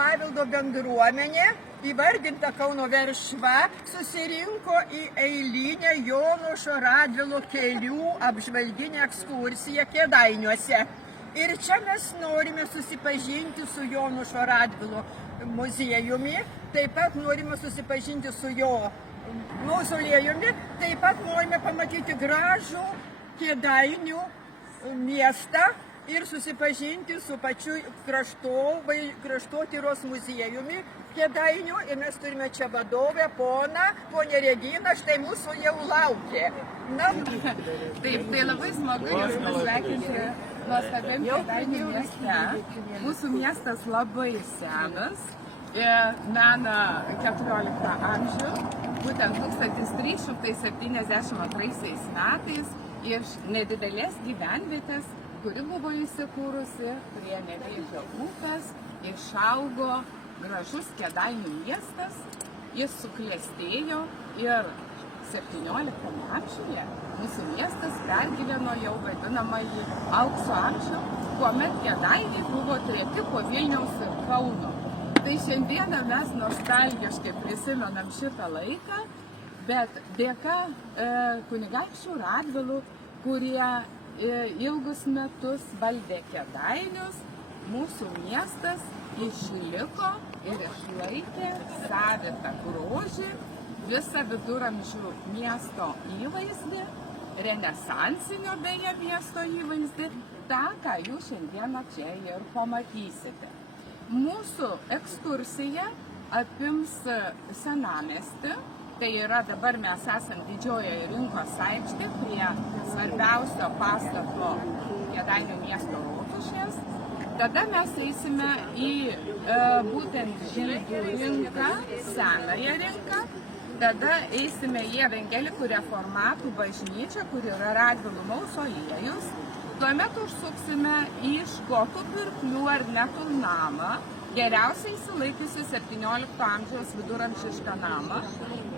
paveldo bendruomenė, įvardinta Kauno Veršva, susirinko į eilinę Jonušo Radvilo kelių apžvalginę ekskursiją Kėdainiuose. Ir čia mes norime susipažinti su Jonušo Radvilo muziejumi, taip pat norime susipažinti su jo mauzoliejumi, taip pat norime pamatyti gražų Kėdainių miestą ir susipažinti su pačiu kraštotyros muziejumi Kėdainių. Ir mes turime čia vadovę, ponę Reginą, štai mūsų jau laukė. Taip, tai labai smagu jūs pasveikinti nuostabiam Kėdainių mieste. Mūsų miestas labai senas, mena 14 amžių, būtent 1372 metais iš nedidelės gyvenvietės, kuri buvo įsikūrusi prie Nevėžio upės, išaugo gražus Kėdainių miestas. Jis suklestėjo ir 17 amžiuje mūsų miestas pergyveno jau vadinamąjį aukso amžių, kuomet Kėdainiai buvo treti po Vilniaus ir Kauno. Tai šiandieną mes nostalgiškai prisimenam šitą laiką, bet dėka kunigaikščių Radvilų, kurie ilgus metus valdė Kėdainius, mūsų miestas išliko ir išlaikė savitą grožį, visą viduramžių miesto įvaizdį, renesansinio beje miesto įvaizdį, tą, ką jūs šiandieną čia ir pamatysite. Mūsų ekskursija apims senamiestį, tai yra dabar mes esam Didžiojoje rinkos aikštė prie svarbiausio pastato Kėdainių miesto rotušės. Tada mes eisime į būtent žydų rinką, senąją rinką. Tada eisime į evangelikų reformatų bažnyčią, kur yra Radvilų mauzoliejus. Tuomet užsuksime į Škotų pirklių ar netų namą, geriausiai išsilaikiusi 17 amžiaus viduramžišką namą.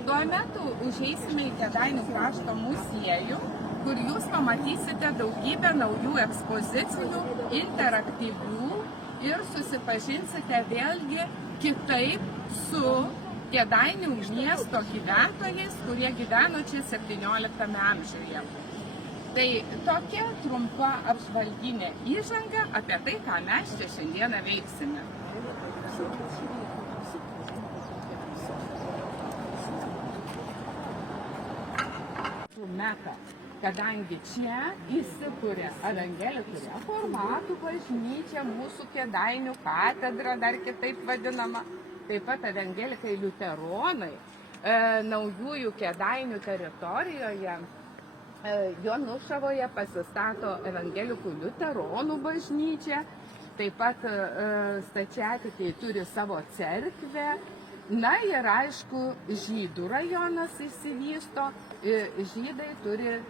Tuomet užeisime į Kėdainių krašto muziejų, kur jūs pamatysite daugybę naujų ekspozicijų, interaktyvių ir susipažinsite vėlgi kitaip su Kėdainių miesto gyventojais, kurie gyveno čia 17 amžiuje. Tai tokia trumpa apžvalginė įžanga apie tai, ką mes čia šiandieną veiksime. Metą, kadangi čia įsikūrė evangelikų reformatų bažnyčia, mūsų Kėdainių katedra, dar kitaip vadinama, taip pat evangelikai liuteronai, naujųjų Kėdainių teritorijoje, Jonušavoje pasistato evangelikų liuteronų bažnyčia, taip pat stačiatikiai turi savo cerkvę. Na ir aišku, žydų rajonas išsivysto, žydai turi,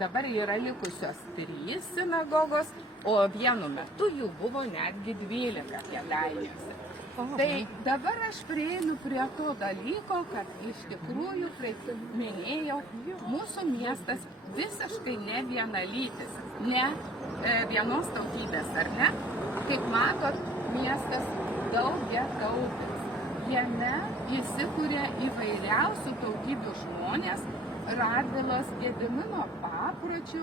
dabar yra likusios 3 sinagogos, o vienu metu jų buvo netgi 12 Kėdainiuose. Tai dabar aš prieinu prie to dalyko, kad iš tikrųjų, kaip minėjau, mūsų miestas visiškai ne vienalytis, ne vienos tautybės, ar ne? Kaip matot, miestas daugiatautis. Jame įsikūrė įvairiausių tautybių žmonės. Radvilas Gedimino papročių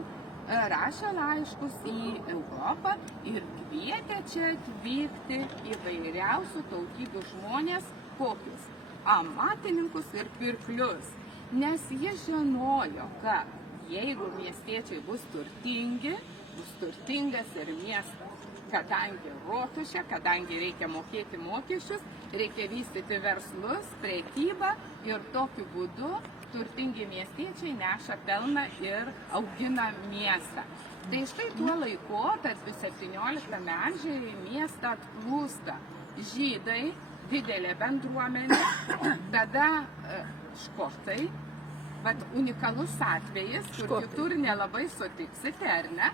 rašė laiškus į Europą ir kvietė čia atvykti įvairiausių tautybių žmonės, kokius amatininkus ir pirklius. Nes jie žinojo, kad jeigu miestiečiai bus turtingi, bus turtingas ir miestas. Kadangi rotušė, kadangi reikia mokėti mokesčius, reikia vystyti verslus, prekybą ir tokiu būdu turtingi miestiečiai neša pelną ir augina miestą. Tai štai tuo laikotarpiu 17 amžiuje į miestą atplūsta žydai, didelė bendruomenė, tada škotai, unikalus atvejis, kur kitur nelabai sutiksite, ar ne?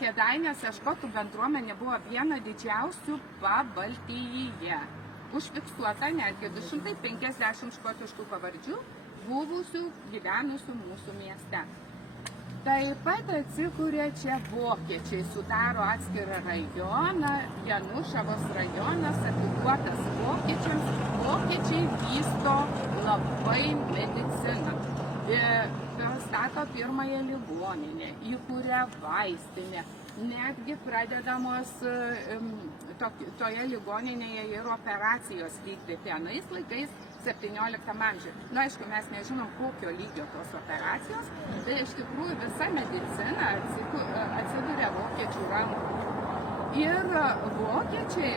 Kėdainiuose škotų bendruomenė buvo viena didžiausių Pabaltijyje. Užfiksuota netgi 250 škotiškų pavardžių buvusių gyvenusių mūsų mieste. Taip pat atsikūrė čia vokiečiai, sudaro atskirą rajoną, Janušavos rajonas atiduotas vokiečiams. Vokiečiai vysto labai mediciną. Stato pirmąją ligoninę, įkūrė vaistinę, netgi pradedamos toje ligoninėje ir operacijos vykdyti. Anais laikais 17 amžiuje. Na, aišku, mes nežinom, kokio lygio tos operacijos, tai iš tikrųjų visa medicina atsiduria vokiečių rankų. Ir vokiečiai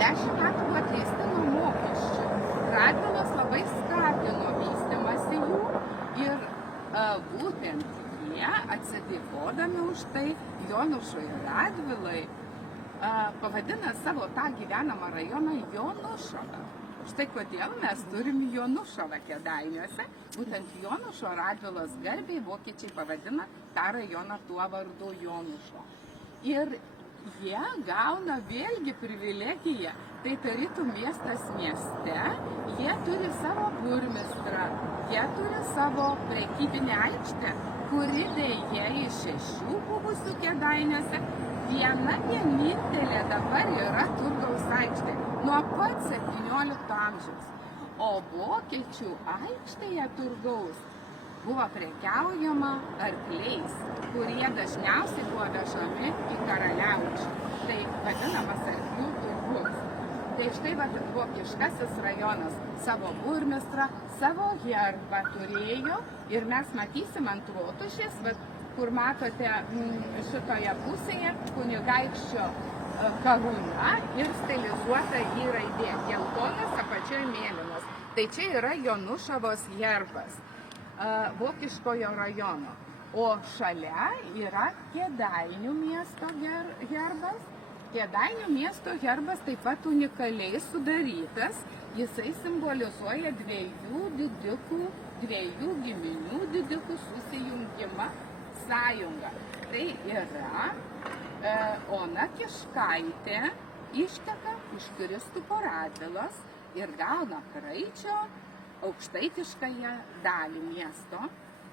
10 metų buvo atleisti nuo mokesčių. Radvilos labai skatino vystymąsi jų ir būtent jie, atsidėkodami už tai, Jonušui Radvilai pavadina savo tą gyvenamą rajoną Jonušava. Štai kodėl mes turim Jonušavą Kėdainiuose. Būtent Jonušo Radvilos garbei vokiečiai pavadina tą rajoną tuo vardu Jonušo. Ir jie gauna vėlgi privilegiją. Tai tarytum miestas mieste, jie turi savo burmistrą, jie turi savo prekybinę aikštę, kuri dėja iš 6 buvusių Kėdainiuose viena vienintelė dabar yra Turgaus aikštė. Nuo pat 17 amžiaus. O vokiečių aikštėje Turgaus buvo prekiaujama arkliais, kurie dažniausiai buvo vežami į Karaliaučių. Tai vadinamas arklių turgus. Tai štai vokiškasis rajonas savo burmistrą, savo herbą turėjo ir mes matysim ant rotušės, kur matote šitoje pusėje kunigaikščio karūna ir stilizuota į raidė, geltonas, apačioje mėlynas. Tai čia yra Jonušavos herbas, vokiškojo rajono. O šalia yra Kėdainių miesto herbas. Kėdainių miesto herbas taip pat unikaliai sudarytas. Jisai simbolizuoja dviejų giminių didikų susijungimą, sąjungą. Tai yra Ona Kiškaitė išteka iš Kristupo Radvilos ir gauna Kraičio aukštaitiškąją dalį miesto.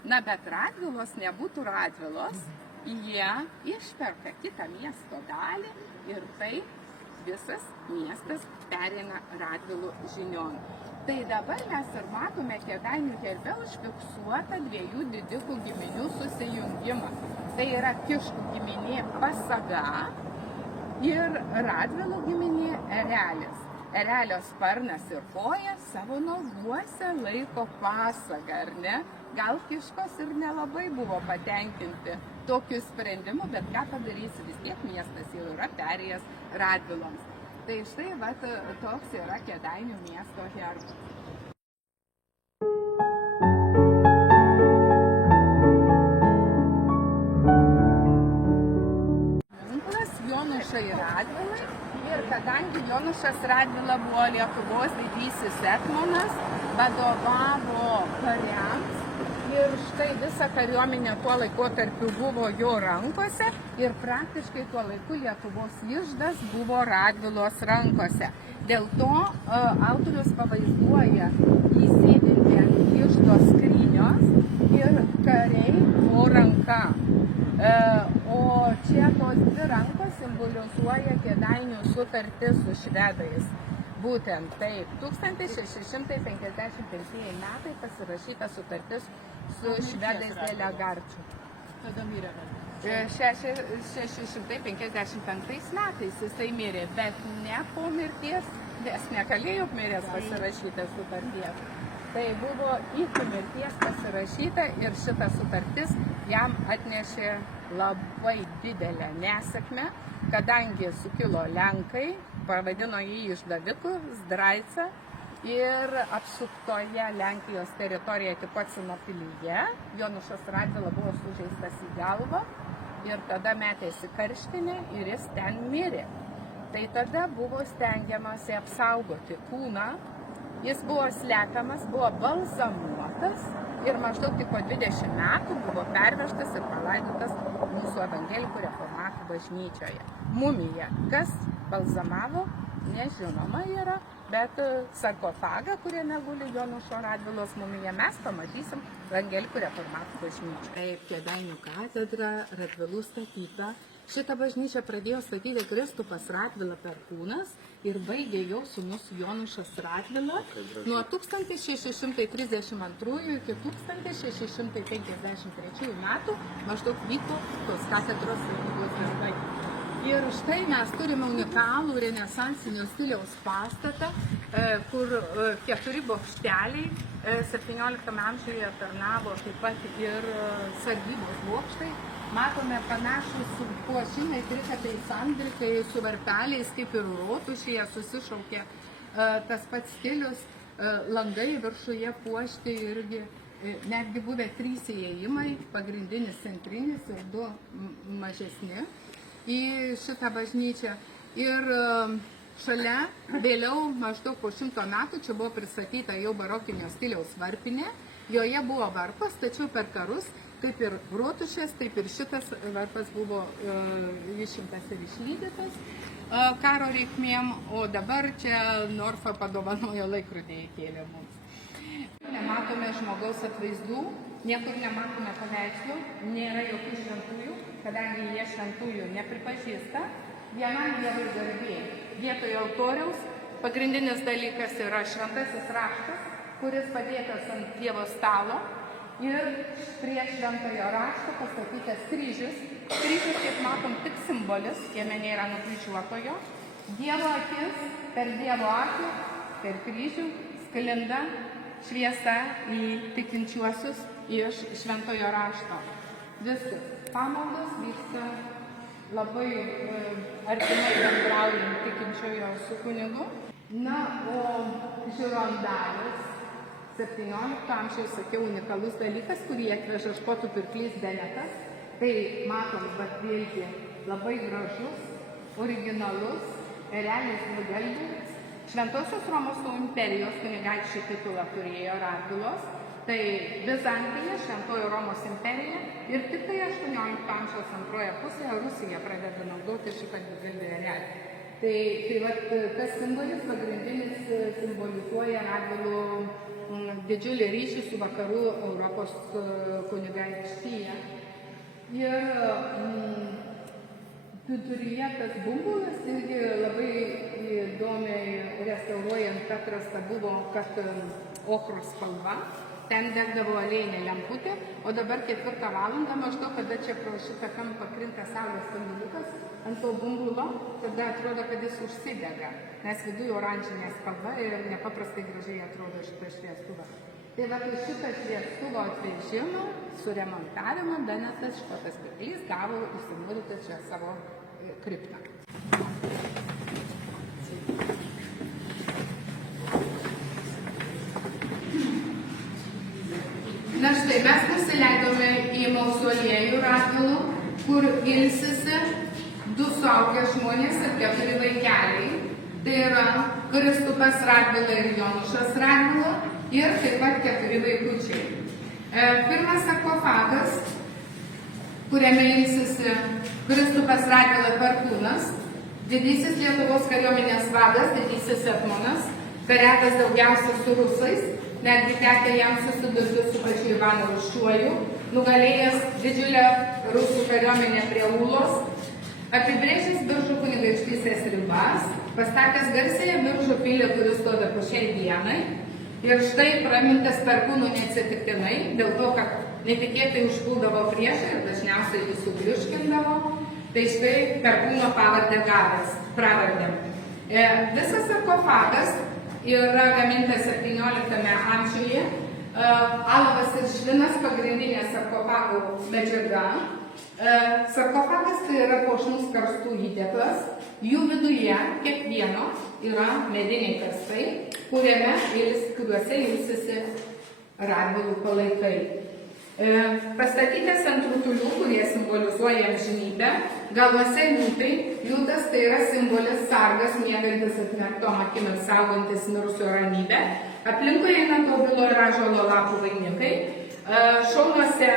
Na, bet Radvilos nebūtų Radvilos, jie išperka kitą miesto dalį ir tai visas miestas pereina Radvilų žinion. Tai dabar mes ir matome Kėdainių herbe užfiksuotą dviejų didikų giminių susijungimą. Tai yra Kiškų giminė Pasaga ir Radvilų giminė Erelis. Erelio sparnas ir koja savo naguose laiko pasagą, ar ne? Gal Kiškos ir nelabai buvo patenkinti tokiu sprendimu, bet ką padarysi, vis tiek miestas jau yra perėjęs Radviloms. Tai štai toks yra Kėdainių miesto herbas. Jonušai Radvilai ir kadangi Jonušas Radvila buvo Lietuvos didysis etmonas, vadovavo kariams ir štai visa kariuomenė tuo laikotarpiu buvo jo rankose ir praktiškai tuo laiku Lietuvos iždas buvo Radvilos rankose. Dėl to autorius pavaizduoja jį sėdintį ant iždo skrynios ir kariai po ranka. O čia tos dvi rankos simbolizuoja Kėdainių sutartį su švedais. Būtent taip, 1655 metai pasirašyta sutartis su švedais delegarčių. Kada mirė? 655 metais jisai mirė, bet ne po mirties, nes negalėjo miręs pasirašyta sutarties. Tai buvo iki mirties pasirašyta ir šita sutartis jam atnešė labai didelę nesėkmę, kadangi sukilo Lenkai, pavadino jį išdaviku Zdraica ir apsuptoje Lenkijos teritorijoje Tikocino pilyje Jonušas Radvila buvo sužeistas į galvą ir tada metėsi karštinę ir jis ten mirė. Tai tada buvo stengiamasi apsaugoti kūną, jis buvo slepiamas, buvo balzamuotas ir maždaug tik po 20 metų buvo pervežtas ir palaidotas mūsų evangelikų reformatų bažnyčioje. Mumija, kas balzamavo nežinoma yra, bet sarkofagą, kuriame guli Jonušo Radvilos mumija, mes pamatysim Evangelikų reformatų bažnyčioje. Taip, Kėdainių katedra, Radvilų statyta. Šitą bažnyčią pradėjo statyti Kristupas Radvila Perkūnas ir baigė jo sūnus Jonušas Radvila. Nuo 1632 iki 1653 metų maždaug vyko tos katedros statybos darbai. Ir štai mes turime unikalų renesansinio stiliaus pastatą, kur 4 bokšteliai 17 amžiuje tarnavo taip pat ir sargybos bokštai. Matome panašus puošimai, trikatai sandrikai su varpeliais, kaip ir rotušėje susišaukė tas pats stilius, langai viršuje puošti irgi, netgi buvę 3 įėjimai, pagrindinis centrinis ir 2 mažesni į šitą bažnyčią. Ir šalia vėliau maždaug po 100 metų čia buvo pristatyta jau barokinio stiliaus varpinė, joje buvo varpas, tačiau per karus kaip ir rotušės, taip ir šitas varpas buvo išimtas ir išlydytas karo reikmėm, o dabar čia Norfa padovanojo laikrodį įkėlė mums. Nematome žmogaus atvaizdų, niekur nematome paveikslų, nėra jokių šventųjų, kadangi jie šventųjų nepripažįsta. Vienam Dievui garbė vietoje altoriaus pagrindinis dalykas yra šventasis raštas, kuris padėtas ant Dievo stalo. Ir prie šventojo rašto pastatytas kryžius. Kryžius, kaip matom, tik simbolis, jame nėra nukryžiuotojo. Dievo akis, per Dievo akį, per kryžių sklinda šviesa į tikinčiuosius iš šventojo rašto. Viskas. Pamaldos vyksta labai artimai bendraujant tikinčiojo su kunigu. Na, o žirondalis 17 amžiaus, sakiau, unikalus dalykas, kurį atveža škotų pirklys Benetas. Tai matom, bet vėlgi labai gražus, originalus, erelis dvigalvis. Šventosios Romos imperijos kunigaikščių titulą turėjo Radvilos. Tai Bizantija, Šventojo Romos imperija ir tik tai 18 amžiaus antroje pusėje Rusija pradeda naudoti šitą dvigalvį erelį. Tai tas simbolis pagrindinis simbolizuoja Radvilų didžiulį ryšį su vakarų Europos kunigaikštija. Ir viduryje tas bumbulas irgi labai įdomiai restauruojant atrasta buvo, kad ochros spalva, ten degdavo aliejinė lemputė, o dabar 4 valandą maždaug, kada čia pro šitą kampą krinta saulės spinduliukas ant to bumbulo, tada atrodo, kad jis užsidega, nes viduje oranžinė spalva ir nepaprastai gražiai atrodo šitas šviestuvas. Tai va, šitą šviestuvo atvežimą, suremontavimą Benetas škotas pirklys gavo įsimūryti čia savo kriptą. Na štai, mes nusileidome į mauzoliejų Radvilų, kur ilsisi 2 suaugę žmonės ir 4 vaikeliai. Tai yra Kristupas Radvila ir Jonušas Radvila ir taip pat 4 vaikučiai. Pirmas sarkofagas, kuriame ilsisi Kristupas Radvila Perkūnas, didysis Lietuvos kariuomenės vadas, didysis etmonas, kariavęs daugiausia su rusais, netgi tekę jam susidurti su pačiu Ivanu Rūsčiuoju, nugalėjęs didžiulę rusų kariuomenę prie Ūlos, apibrėžęs Biržų kunigaikštystės ribas, pastatęs garsiąją Biržų pilį, kuris stovi po šiai dienai. Ir štai pramintas Perkūnu neatsitiktinai, dėl to, kad netikėtai užpuldavo priešą ir dažniausiai jį subliuškindavo. Tai štai Perkūno pavardę gavęs, pravardėm. Visas sarkofagas yra gamintas 17 amžiuje. Alavas ir švinas pagrindinė sarkofagų medžiaga. Sarkofagas tai yra puošnus karstų įdėklas. Jų viduje kiekvieno yra mediniai karstai, kuriuose ilsisi Radvilų palaikai. Pastatytas ant rutulių, kurie simbolizuoja amžinybę, galuose liūtai. Liūtas tai yra simbolis sargas, miegantis atmerktom akim ir saugantis mirusio ramybę. Aplinkui eina tobilo ir ąžuolo lapų vainikai. Šonuose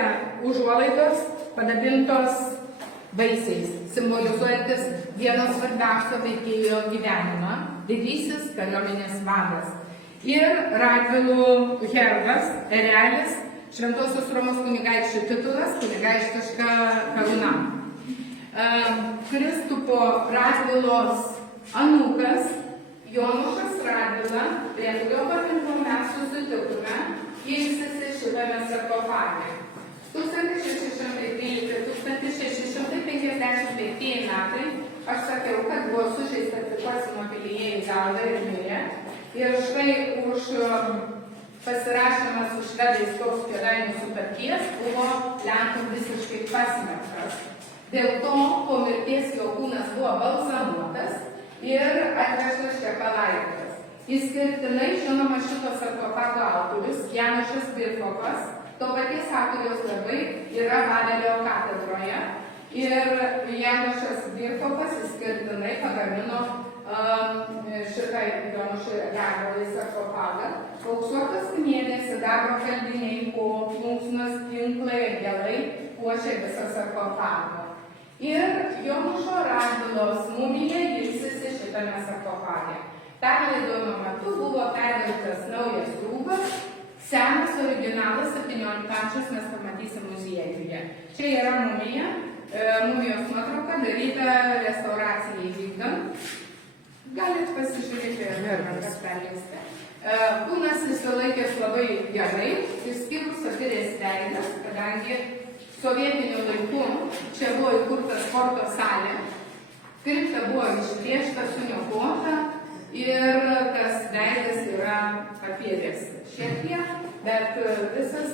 užuolaidos padabintos vaisiais, simbolizuojantis vieno svarbiausio veikėjo gyvenimą. didysis kariuomenės vadas. Ir Radvilų herbas, erelis, Šventosios Romos kunigaikščio titulas, kunigaikštiška karūna. Kristupo Radvilos anūkas Jonušas Radvila, prie kurio paminklo mes susitikome, ilsisi šitame sarkofage. 1613–1655 metai, aš sakiau, kad buvo sužeista priklausimo pilyje į galvą ir mirė. Ir štai už pasirašymas su švedais tos Kėdainių sutarties buvo Lenkų visiškai pasmerktas. Dėl to po mirties jo kūnas buvo balzamuotas ir atvežtas čia palaidotas. Išskirtinai žinoma šito sarkofago autorius Janušas Birfokas, to paties autoriaus darbai yra Vavelio katedroje. Ir Janušas Birfokas išskirtinai pagamino šitą Jonušui Radvilai sarkofagą. Auksuotas kniedės, sidabro kalbiniai, plunksnos, tinklai, angelai puošia visą sarkofagą. Ir Jonušo Radvilos mumija ilsisi šitame sarkofage. Perlaidojimo metu buvo perdarytas naujas rūbas, senas originalas 17 amžiaus mes pamatysim muziejuje. Čia yra mumija, mumijos nuotrauka daryta restauracijai vykdant. Galit pasižiūrėti, kas perleista. Kūnas išsilaikęs labai gerai, išskyrus apirės veidas, kadangi sovietiniu laiku čia buvo įkurta sporto salė, kripta buvo išplėšta, suniokota ir tas veidas yra papėdės šiek tiek, bet visas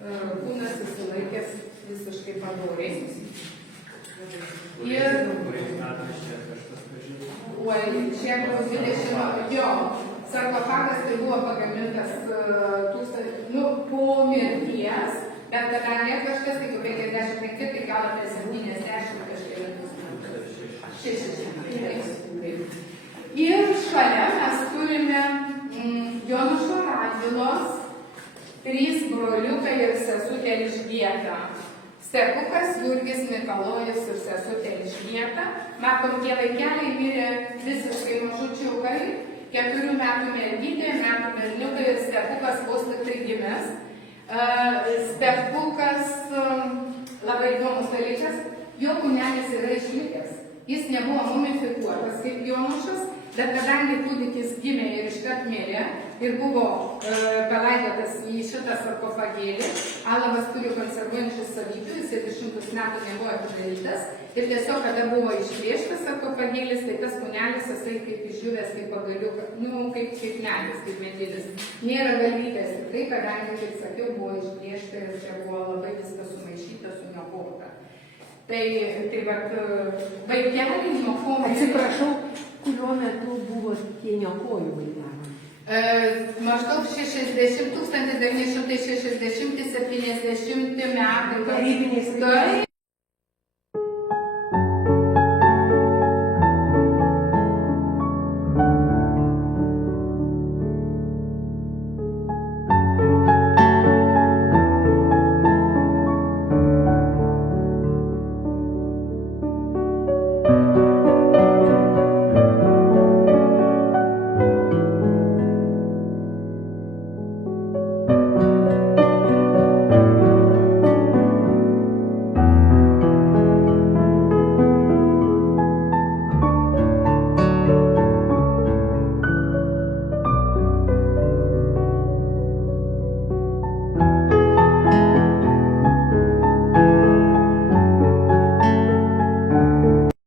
kūnas išsilaikęs visiškai padoriai. Ir čia buvo 20, jo, sarkofagas tai buvo pagamintas po mirties, bet kadangi kažkas, tai 55, tai gal apie 70 kažkėlintus metus. 60. Ir šalia mes turime Jonušo Radvilos 3 broliukai ir sesutė Elžbieta. Stepukas, Jurgis Mikalojus ir sesutė Elžbieta. Matom, tie vaikeliai mirė visiškai mažučiukai, 4 metų mergytė, metų berniukai ir Stepukas vos tik tai gimęs. Stepukas, labai įdomus dalykas, jo kūnelis yra išlikęs. Jis nebuvo mumifikuotas kaip Jonušas, bet kadangi kūdikis gimė ir iškart mirė ir buvo palaidotas į šitą sarkofagėlį, Alavas turi konservuojančių savybių, jis 200 metų nebuvo atidarytas ir tiesiog, kada buvo išplėštas sarkofagėlis, tai tas kūnelis jisai kaip išžiūrės, kaip pagaliukas, kaip medis, kaip medinis. Nėra valytas tikrai, kadangi, kaip sakiau, buvo išplėšta ir čia buvo labai viskas sumaišyta, suniokota. Tai vat, vaikeliai niokojimai. Atsiprašau, kuriuo metu buvo tie niokojimai daromi? Maždaug 1960–70 metai. Tarybiniais laikais.